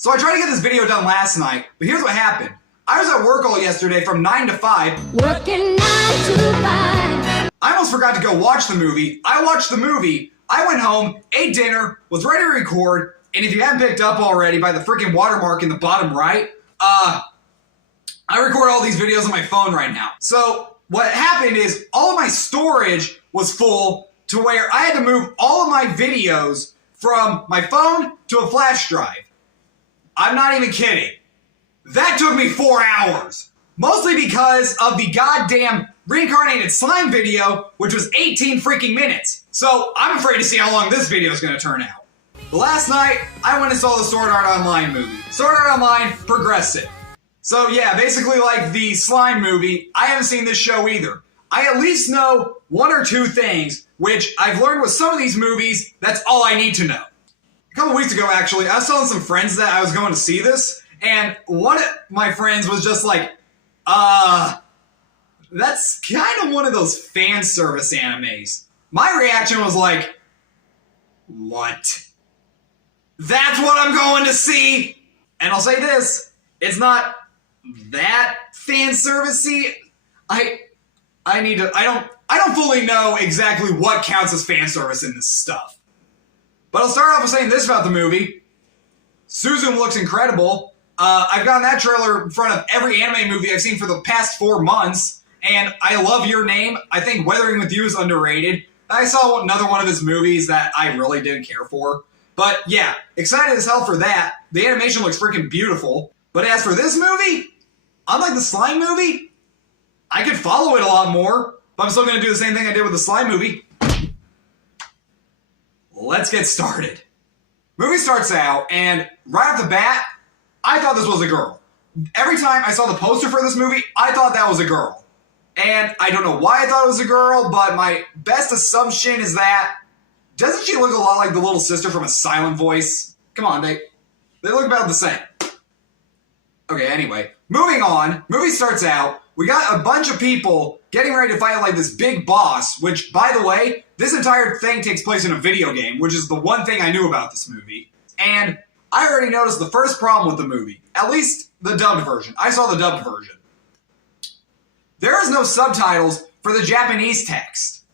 So I tried to get this video done last night, but here's what happened. I was at work all yesterday from 9 to 5. Working 9 to 5. I almost forgot to go watch the movie. I watched the movie. I went home, ate dinner, was ready to record, and if you haven't picked up already by the freaking watermark in the bottom right, I record all these videos on my phone right now. So what happened is all of my storage was full to where I had to move all of my videos from my phone to a flash drive. I'm not even kidding. That took me 4 hours. Mostly because of the goddamn reincarnated slime video, which was 18 freaking minutes. So I'm afraid to see how long this video is going to turn out. But last night, I went and saw the Sword Art Online movie. Sword Art Online, progressive. So yeah, basically like the slime movie, I haven't seen this show either. I at least know one or two things, which I've learned with some of these movies, that's all I need to know. A couple weeks ago, actually, I was telling some friends that I was going to see this, and one of my friends was just like, that's kind of one of those fan service animes. My reaction was like, what? That's what I'm going to see? And I'll say this, it's not that fan servicey. I don't fully know exactly what counts as fan service in this stuff. But I'll start off with saying this about the movie. Suzu looks incredible. I've gotten that trailer in front of every anime movie I've seen for the past 4 months, and I love Your Name. I think Weathering With You is underrated. I saw another one of his movies that I really didn't care for. But yeah, excited as hell for that. The animation looks freaking beautiful. But as for this movie, unlike the Slime movie, I could follow it a lot more, but I'm still going to do the same thing I did with the Slime movie. Let's get started. Movie starts out, and right off the bat, I thought this was a girl. Every time I saw the poster for this movie, I thought that was a girl. And I don't know why I thought it was a girl, but my best assumption is that, doesn't she look a lot like the little sister from A Silent Voice? Come on, they look about the same. Okay, anyway, moving on. Movie starts out. We got a bunch of people getting ready to fight like this big boss, which, by the way, this entire thing takes place in a video game, which is the one thing I knew about this movie. And I already noticed the first problem with the movie, at least the dubbed version. I saw the dubbed version. There is no subtitles for the Japanese text.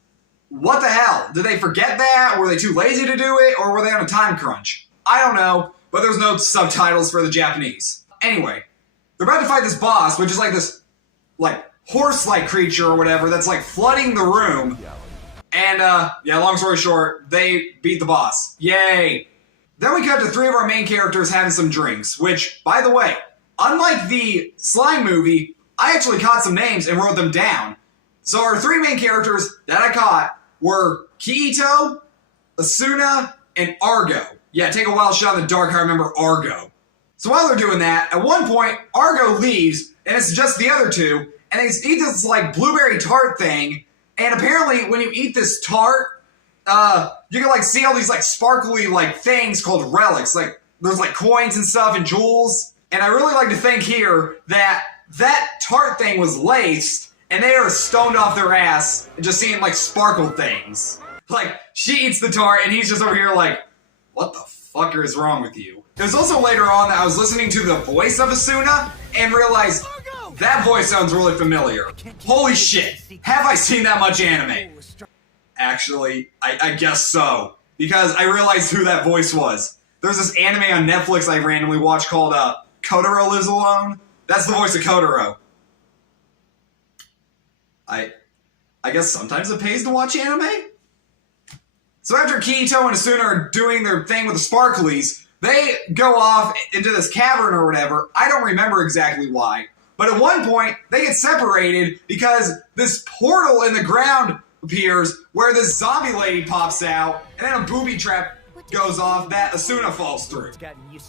What the hell? Did they forget that? Were they too lazy to do it? Or were they on a time crunch? I don't know, but there's no subtitles for the Japanese. Anyway, they're about to fight this boss, which is like this horse-like creature or whatever that's like flooding the room. And yeah, long story short, they beat the boss. Yay! Then we cut to 3 of our main characters having some drinks, which, by the way, unlike the Slime movie, I actually caught some names and wrote them down. So our 3 main characters that I caught were Kiito, Asuna, and Argo. Yeah, take a wild shot in the dark, I remember Argo. So while they're doing that, at one point, Argo leaves, and it's just the other 2, and they eat this, like, blueberry tart thing, and apparently, when you eat this tart, you can, like, see all these, like, sparkly, like, things called relics. Like, there's, like, coins and stuff and jewels, and I really like to think here that that tart thing was laced, and they are stoned off their ass and just seeing, like, sparkle things. Like, she eats the tart, and he's just over here like, what the fucker is wrong with you? It was also later on that I was listening to the voice of Asuna and realized that voice sounds really familiar. Holy shit, have I seen that much anime? Actually, I guess so. Because I realized who that voice was. There's this anime on Netflix I randomly watched called Kotaro Lives Alone. That's the voice of Kotaro. I guess sometimes it pays to watch anime? So after Kiito and Asuna are doing their thing with the sparklies, they go off into this cavern or whatever. I don't remember exactly why. But at one point, they get separated because this portal in the ground appears where this zombie lady pops out, and then a booby trap goes off that Asuna falls through.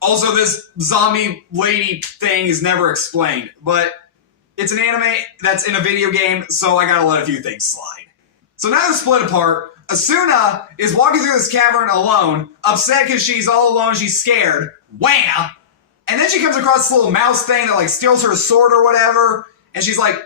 Also, this zombie lady thing is never explained, but it's an anime that's in a video game, so I gotta let a few things slide. So now they're split apart. Asuna is walking through this cavern alone, upset because she's all alone, she's scared. Wham! And then she comes across this little mouse thing that like steals her sword or whatever, and she's like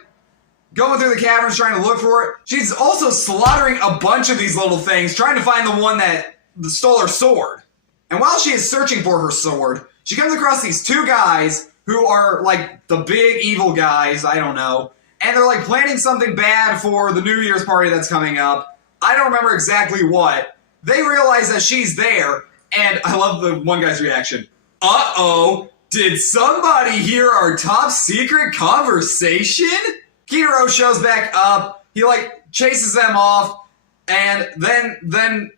going through the caverns trying to look for it. She's also slaughtering a bunch of these little things, trying to find the one that stole her sword. And while she is searching for her sword, she comes across these two guys who are like the big evil guys, I don't know, and they're like planning something bad for the New Year's party that's coming up. I don't remember exactly what. They realize that she's there, and I love the one guy's reaction. Uh-oh, did somebody hear our top secret conversation? Kitaro shows back up, he like chases them off, and then,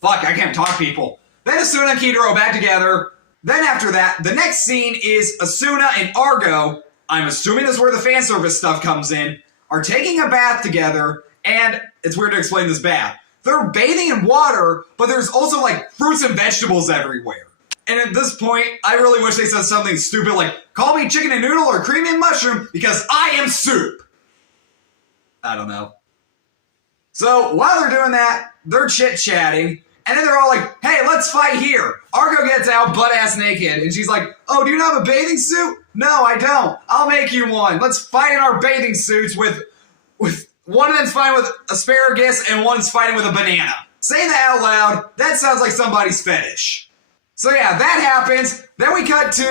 fuck, I can't talk people. Then Asuna and Kitaro back together. Then after that, the next scene is Asuna and Argo, I'm assuming this is where the fan service stuff comes in, are taking a bath together, and it's weird to explain this bath. They're bathing in water, but there's also like fruits and vegetables everywhere. And at this point, I really wish they said something stupid like, call me chicken and noodle or creamy and mushroom because I am soup. I don't know. So while they're doing that, they're chit-chatting, and then they're all like, hey, let's fight here. Argo gets out butt-ass naked, and she's like, oh, do you not have a bathing suit? No, I don't. I'll make you one. Let's fight in our bathing suits with one of them's fighting with asparagus and one's fighting with a banana. Saying that out loud, that sounds like somebody's fetish. So yeah, that happens. Then we cut to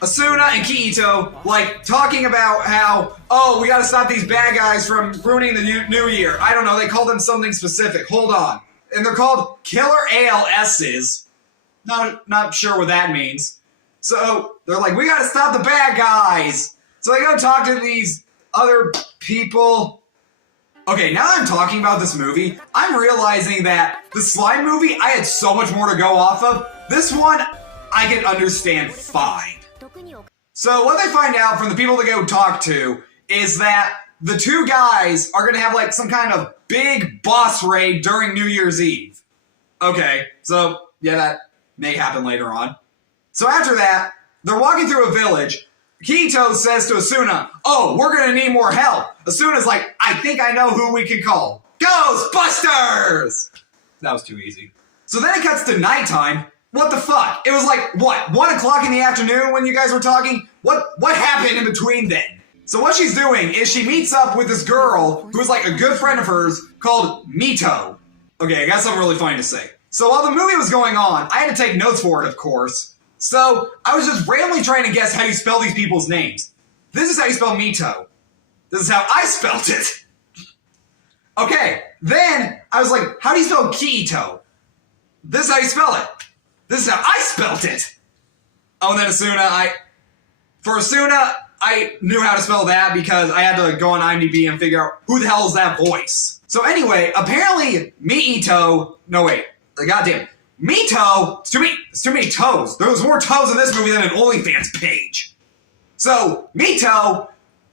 Asuna and Kiito, like, talking about how, oh, we gotta stop these bad guys from ruining the new year. I don't know, they call them something specific. Hold on. And they're called Killer ALSs. Not sure what that means. So they're like, we gotta stop the bad guys. So they go talk to these other people. Okay, now that I'm talking about this movie, I'm realizing that the Slime movie, I had so much more to go off of. This one, I can understand fine. So what they find out from the people they go talk to is that the two guys are gonna have like some kind of big boss raid during New Year's Eve. Okay, so yeah, that may happen later on. So after that, they're walking through a village. Kiito says to Asuna, oh, we're gonna need more help. Asuna's like, I think I know who we can call. Ghostbusters! That was too easy. So then it cuts to nighttime. What the fuck? It was like, what, 1 o'clock in the afternoon when you guys were talking? What happened in between then? So what she's doing is she meets up with this girl who is like a good friend of hers called Mito. Okay, I got something really funny to say. So while the movie was going on, I had to take notes for it, of course. So I was just randomly trying to guess how you spell these people's names. This is how you spell Mito. This is how I spelled it. Okay, then I was like, how do you spell Kiito? This is how you spell it. This is how I spelled it. Oh, and then Asuna, for Asuna, I knew how to spell that because I had to go on IMDb and figure out who the hell is that voice. So anyway, apparently Mito, no wait, goddamn, Mito, it's too many toes. There was more toes in this movie than an OnlyFans page. So Mito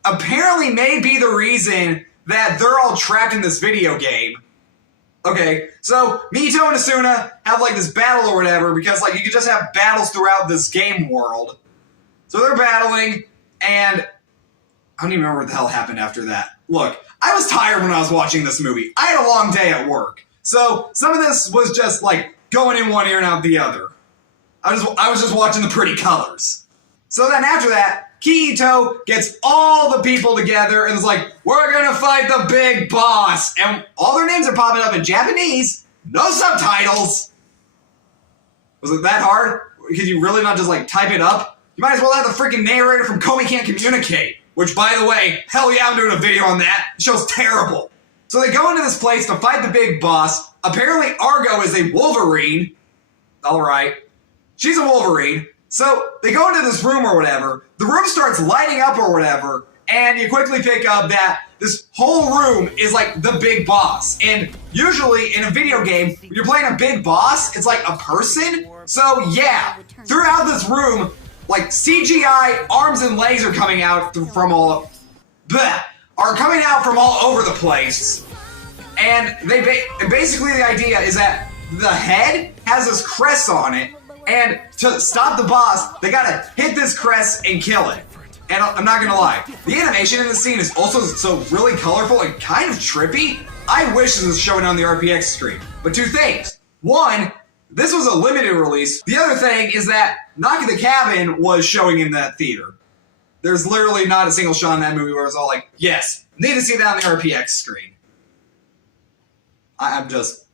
apparently may be the reason that they're all trapped in this video game. Okay, so Mito and Asuna have like this battle or whatever because like you could just have battles throughout this game world. So they're battling, and I don't even remember what the hell happened after that. Look, I was tired when I was watching this movie. I had a long day at work. So some of this was just like going in one ear and out the other. I was just watching the pretty colors. So then after that, Kiito gets all the people together and is like, we're gonna fight the big boss. And all their names are popping up in Japanese, no subtitles. Was it that hard? Could you really not just like type it up? You might as well have the freaking narrator from Komi Can't Communicate. Which, by the way, hell yeah, I'm doing a video on that. The show's terrible. So they go into this place to fight the big boss. Apparently Argo is a Wolverine. Alright. She's a Wolverine. So they go into this room or whatever. The room starts lighting up or whatever. And you quickly pick up that this whole room is like the big boss. And usually in a video game, when you're playing a big boss, it's like a person. So yeah, throughout this room, like CGI arms and legs are coming out from all over the place. And basically the idea is that the head has this crest on it, and to stop the boss, they gotta hit this crest and kill it. And I'm not gonna lie, the animation in this scene is also so really colorful and kind of trippy. I wish this was showing on the RPX screen. But two things. One, this was a limited release. The other thing is that Knock at the Cabin was showing in that theater. There's literally not a single shot in that movie where it's all like, yes, need to see that on the RPX screen. I'm just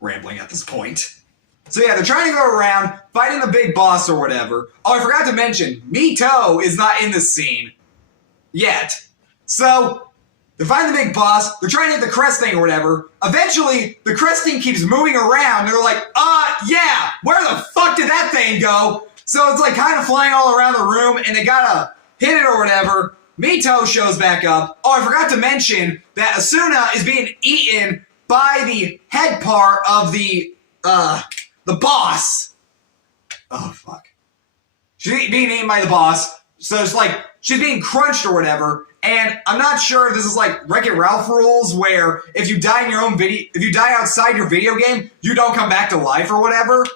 rambling at this point. So yeah, they're trying to go around fighting the big boss or whatever. Oh, I forgot to mention, Mito is not in this scene yet. So they're fighting the big boss. They're trying to hit the crest thing or whatever. Eventually, the crest thing keeps moving around. They're like, yeah, where the fuck did that thing go? So it's like kind of flying all around the room, and they gotta hit it or whatever. Mito shows back up. Oh, I forgot to mention that Asuna is being eaten by the head part of the boss. Oh, fuck. She's being eaten by the boss. So it's like, she's being crunched or whatever. And I'm not sure if this is like Wreck-It Ralph rules, where if you die in your own video, if you die outside your video game, you don't come back to life or whatever.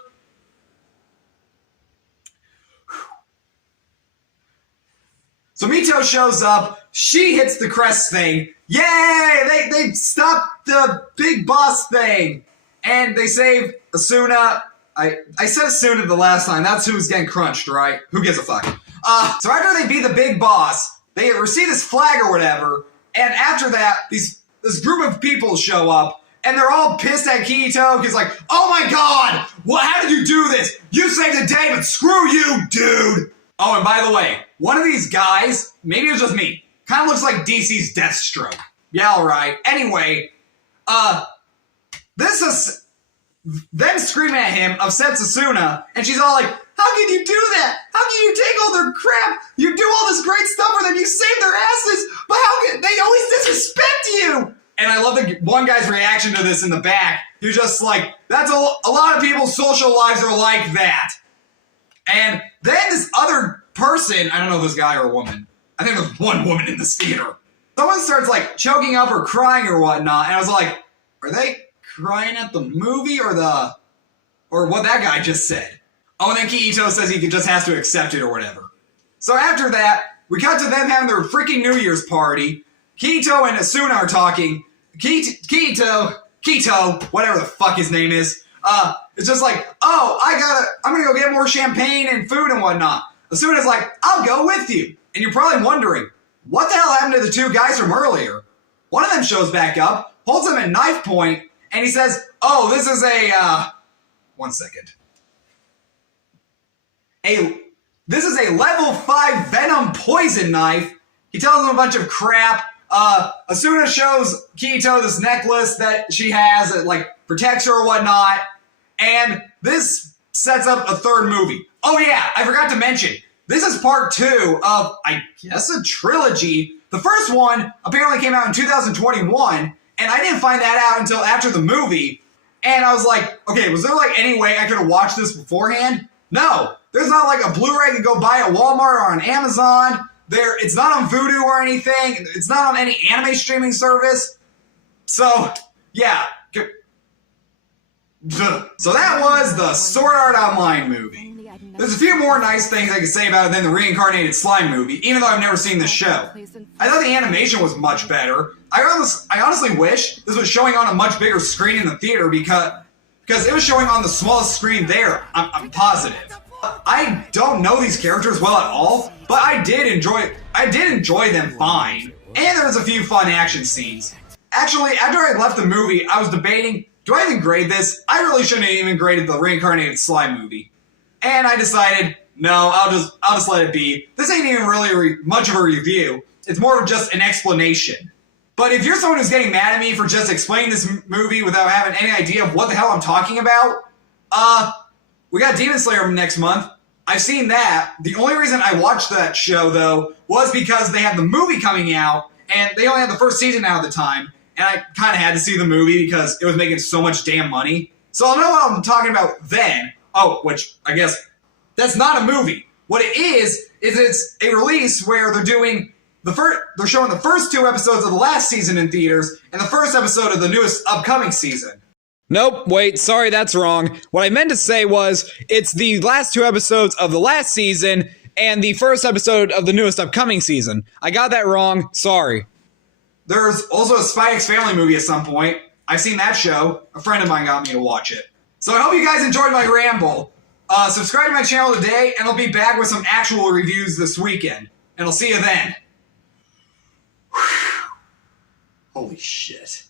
So Mito shows up, she hits the crest thing. Yay! They stopped the big boss thing. And they save Asuna. I said Asuna the last time. That's who's getting crunched, right? Who gives a fuck? So after they beat the big boss, they receive this flag or whatever. And after that, this group of people show up. And they're all pissed at Kirito because like, oh my god! How did you do this? You saved the day, but screw you, dude! Oh, and by the way, one of these guys, maybe it was just me, kind of looks like DC's Deathstroke. Yeah, alright. Anyway, this is them screaming at him upsets Asuna, and she's all like, how can you do that? How can you take all their crap? You do all this great stuff for them, you save their asses, but how can they always disrespect you? And I love the one guy's reaction to this in the back. He was just like, that's a lot of people's social lives are like that. And then this other person, I don't know if it was a guy or a woman. I think there's one woman in this theater. Someone starts like choking up or crying or whatnot, and I was like, are they crying at the movie or what that guy just said? Oh, and then Kirito says he just has to accept it or whatever. So after that, we cut to them having their freaking New Year's party. Kirito and Asuna are talking. Kirito, whatever the fuck his name is, it's just like, oh, I'm gonna go get more champagne and food and whatnot. Asuna's like, I'll go with you. And you're probably wondering, what the hell happened to the two guys from earlier? One of them shows back up, holds him at knife point, and he says, oh, this is one second. This is a level 5 venom poison knife. He tells him a bunch of crap. Asuna shows Kirito this necklace that she has that, like, protects her or whatnot. And this sets up a third movie. Oh yeah, I forgot to mention, this is part 2 of, I guess, a trilogy. The first one apparently came out in 2021, and I didn't find that out until after the movie. And I was like, okay, was there like any way I could have watched this beforehand? No, there's not like a Blu-ray you can go buy at Walmart or on Amazon. It's not on Vudu or anything. It's not on any anime streaming service. So, yeah. So that was the Sword Art Online movie. There's a few more nice things I can say about it than the Reincarnated Slime movie, even though I've never seen this show. I thought the animation was much better. I honestly wish this was showing on a much bigger screen in the theater because it was showing on the smallest screen there. I'm positive. I don't know these characters well at all, but I did enjoy them fine. And there was a few fun action scenes. Actually, after I left the movie, I was debating, do I even grade this? I really shouldn't have even graded the Reincarnated Slime movie. And I decided, no, I'll just let it be. This ain't even really much of a review. It's more of just an explanation. But if you're someone who's getting mad at me for just explaining this movie without having any idea of what the hell I'm talking about, we got Demon Slayer next month. I've seen that. The only reason I watched that show, though, was because they have the movie coming out, and they only had the first season out at the time, and I kind of had to see the movie because it was making so much damn money. So I'll know what I'm talking about then. Oh, which, I guess, that's not a movie. What it is it's a release where they're showing the first 2 episodes of the last season in theaters, and the first episode of the newest upcoming season. Nope, wait, sorry, that's wrong. What I meant to say was, it's the last 2 episodes of the last season, and the first episode of the newest upcoming season. I got that wrong, sorry. There's also a Spy X Family movie at some point. I've seen that show. A friend of mine got me to watch it. So I hope you guys enjoyed my ramble. Subscribe to my channel today, and I'll be back with some actual reviews this weekend. And I'll see you then. Holy shit.